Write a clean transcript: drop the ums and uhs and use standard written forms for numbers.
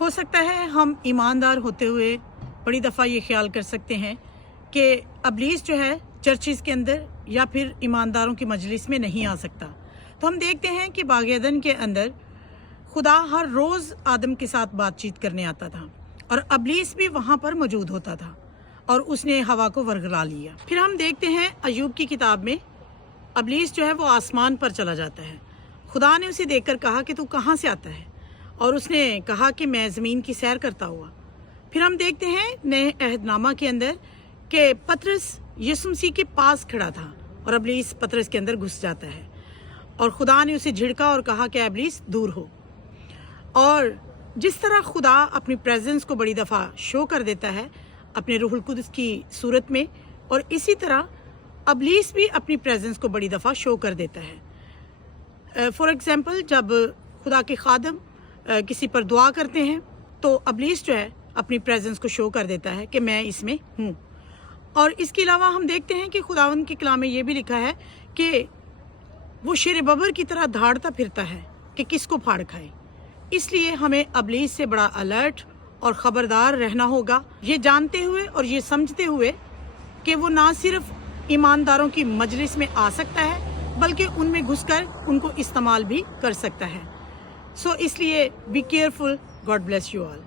हो सकता है हम ईमानदार होते हुए बड़ी दफ़ा ये ख्याल कर सकते हैं कि इब्लीस जो है चर्चिज़ के अंदर या फिर ईमानदारों की मजलिस में नहीं आ सकता। तो हम देखते हैं कि बाग़ एदन के अंदर खुदा हर रोज़ आदम के साथ बातचीत करने आता था और इब्लीस भी वहाँ पर मौजूद होता था और उसने हवा को वरगला लिया। फिर हम देखते हैं अय्यूब की किताब में इब्लीस जो है वो आसमान पर चला जाता है। खुदा ने उसे देखकर कहा कि तू कहाँ से आता है, और उसने कहा कि मैं ज़मीन की सैर करता हुआ। फिर हम देखते हैं नए अहदनामा के अंदर कि पतरस यीशु मसीह के पास खड़ा था और इब्लीस पतरस के अंदर घुस जाता है और खुदा ने उसे झिड़का और कहा कि इब्लीस दूर हो। और जिस तरह खुदा अपनी प्रेजेंस को बड़ी दफ़ा शो कर देता है अपने रूहुल कुद्स की सूरत में, और इसी तरह इब्लीस भी अपनी प्रेजेंस को बड़ी दफ़ा शो कर देता है। फॉर एग्ज़ाम्पल, जब खुदा के खादम किसी पर दुआ करते हैं तो इब्लीस जो है अपनी प्रेजेंस को शो कर देता है कि मैं इसमें हूँ। और इसके अलावा हम देखते हैं कि खुदावंद के कलाम में ये भी लिखा है कि वो शेर बबर की तरह धाड़ता फिरता है कि किसको फाड़ खाए। इसलिए हमें इब्लीस से बड़ा अलर्ट और ख़बरदार रहना होगा, ये जानते हुए और ये समझते हुए कि वो ना सिर्फ ईमानदारों की मजलिस में आ सकता है बल्कि उनमें घुसकर उनको इस्तेमाल भी कर सकता है। सो इसलिए be careful. God bless you all.